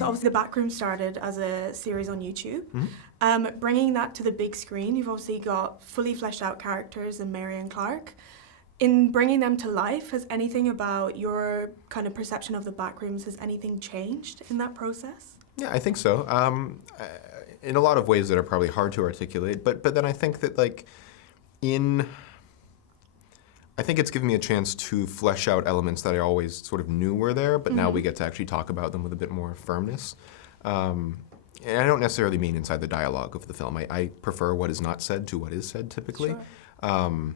So obviously the Backrooms started as a series on YouTube. Bringing that to the big screen, you've obviously got fully fleshed out characters in Mary and Clark. In bringing them to life, has anything about your kind of perception of the Backrooms, has anything changed in that process? Yeah, I think so. In a lot of ways that are probably hard to articulate, but then I think that I think it's given me a chance to flesh out elements that I always sort of knew were there, but now we get to actually talk about them with a bit more firmness. And I don't necessarily mean inside the dialogue of the film. I prefer what is not said to what is said typically, or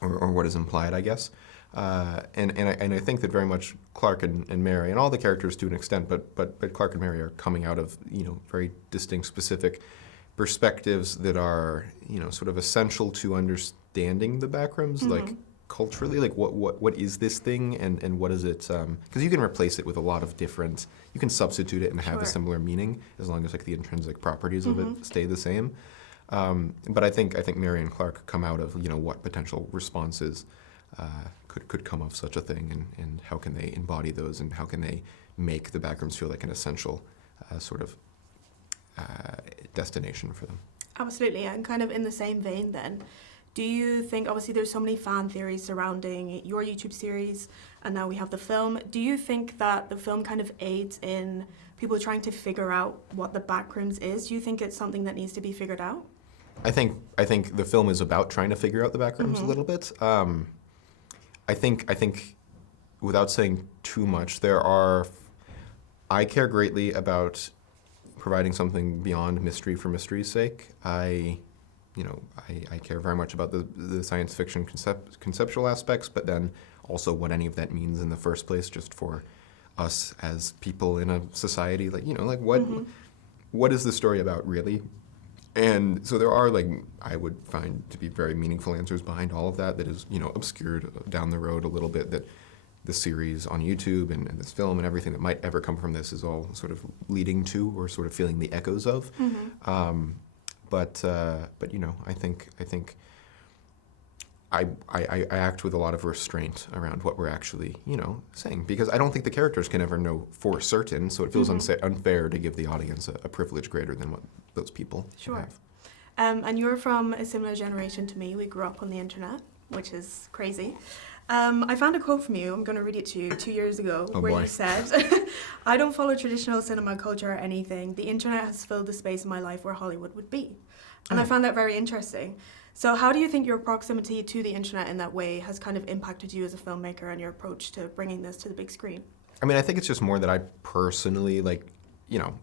what is implied, I guess. And I think that very much Clark and Mary, and all the characters to an extent, but Clark and Mary are coming out of very distinct, specific perspectives that are sort of essential to understanding the Backrooms, like culturally, like what is this thing and what is it? Because you can replace it with a lot of different. You can substitute it and have a similar meaning as long as like the intrinsic properties of it stay the same. But I think Mary and Clark come out of what potential responses could come of such a thing, and how can they embody those, and how can they make the Backrooms feel like an essential sort of destination for them. Absolutely, and kind of in the same vein then, do you think, obviously there's so many fan theories surrounding your YouTube series, and now we have the film, do you think that the film kind of aids in people trying to figure out what the Backrooms is? Do you think it's something that needs to be figured out? I think the film is about trying to figure out the Backrooms a little bit. I think, without saying too much, I care greatly about providing something beyond mystery for mystery's sake. I care very much about the science fiction conceptual aspects, but then also what any of that means in the first place, just for us as people in a society. What is the story about really? And so there are, I would find to be very meaningful answers behind all of that is, obscured down the road a little bit, that the series on YouTube and this film and everything that might ever come from this is all sort of leading to, or sort of feeling the echoes of. But I think I act with a lot of restraint around what we're actually, saying, because I don't think the characters can ever know for certain, so it feels unfair to give the audience a privilege greater than what those people have. And you're from a similar generation to me. We grew up on the internet, which is crazy. I found a quote from you, I'm going to read it to you, 2 years ago, you said, "I don't follow traditional cinema culture or anything. The internet has filled the space in my life where Hollywood would be." And I found that very interesting. So how do you think your proximity to the internet in that way has kind of impacted you as a filmmaker and your approach to bringing this to the big screen? I mean, I think it's just more that I personally,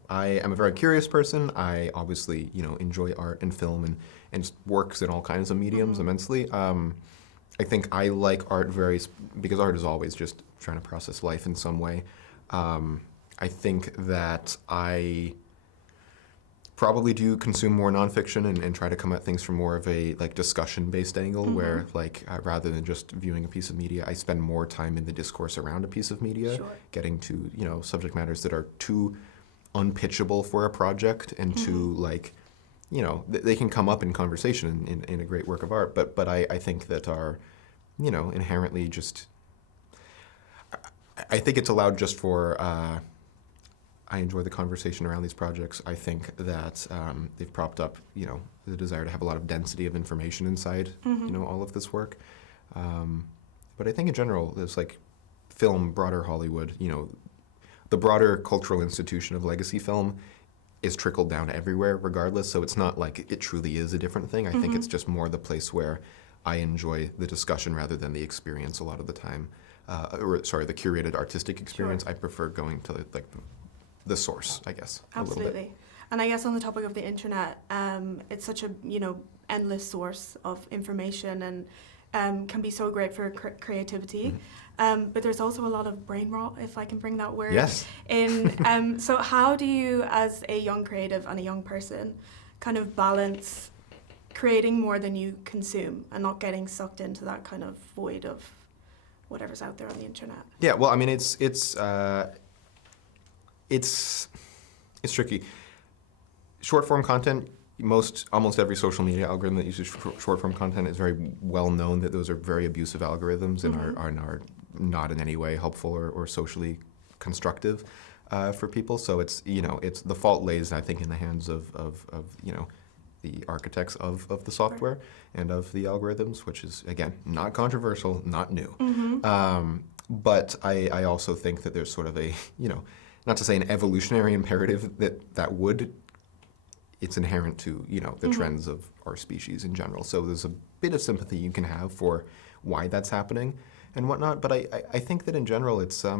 I am a very curious person. I obviously, enjoy art and film and works in all kinds of mediums immensely. I think I like art because art is always just trying to process life in some way. I think that I probably do consume more nonfiction and try to come at things from more of a discussion-based angle, where rather than just viewing a piece of media, I spend more time in the discourse around a piece of media, getting to subject matters that are too unpitchable for a project and too they can come up in conversation in a great work of art, but I think that are inherently just. I think it's allowed just for. I enjoy the conversation around these projects. I think that they've propped up, the desire to have a lot of density of information inside, all of this work. But I think in general, there's film, broader Hollywood, the broader cultural institution of legacy film is trickled down everywhere regardless. So it's not like it truly is a different thing. I think it's just more the place where I enjoy the discussion rather than the experience a lot of the time. The curated artistic experience. I prefer going to the source, I guess. Absolutely. A little bit. And I guess on the topic of the internet, it's such a endless source of information and can be so great for creativity. But there's also a lot of brain rot, if I can bring that word in. So how do you, as a young creative and a young person, kind of balance creating more than you consume and not getting sucked into that kind of void of whatever's out there on the internet? Yeah, well, I mean, it's tricky. Short form content, almost every social media algorithm that uses short form content is very well known that those are very abusive algorithms and are not in any way helpful or socially constructive. for people. So it's it's the fault lays, I think, in the hands of the architects of the software and of the algorithms, which is, again, not controversial, not new. But I also think that there's sort of a, not to say an evolutionary imperative it's inherent to, the trends of our species in general. So there's a bit of sympathy you can have for why that's happening and whatnot. But I think that in general it's, I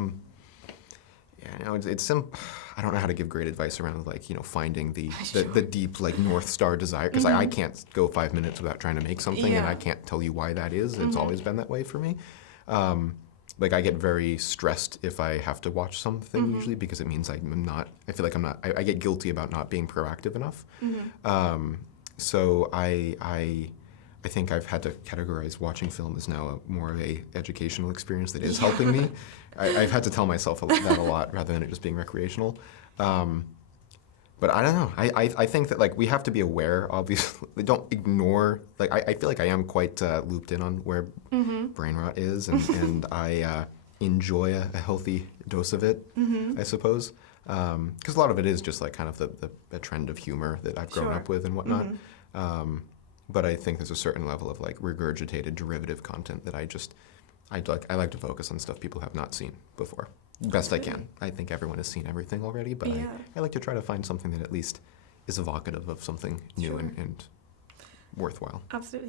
don't know how to give great advice around finding the deep North Star desire, because I can't go 5 minutes without trying to make something, and I can't tell you why that is. It's always been that way for me. I get very stressed if I have to watch something usually, because it means I get guilty about not being proactive enough. So I think I've had to categorize watching film as now more of a educational experience that is helping me. I've had to tell myself that a lot rather than it just being recreational. But I don't know. I think that we have to be aware, obviously. Don't ignore, I feel like I am quite looped in on where brain rot is, and I enjoy a healthy dose of it, I suppose. Because a lot of it is just kind of the trend of humor that I've grown up with and whatnot. But I think there's a certain level of regurgitated derivative content that I like to focus on stuff people have not seen before. Best I can. I think everyone has seen everything already, but I like to try to find something that at least is evocative of something new and worthwhile. Absolutely.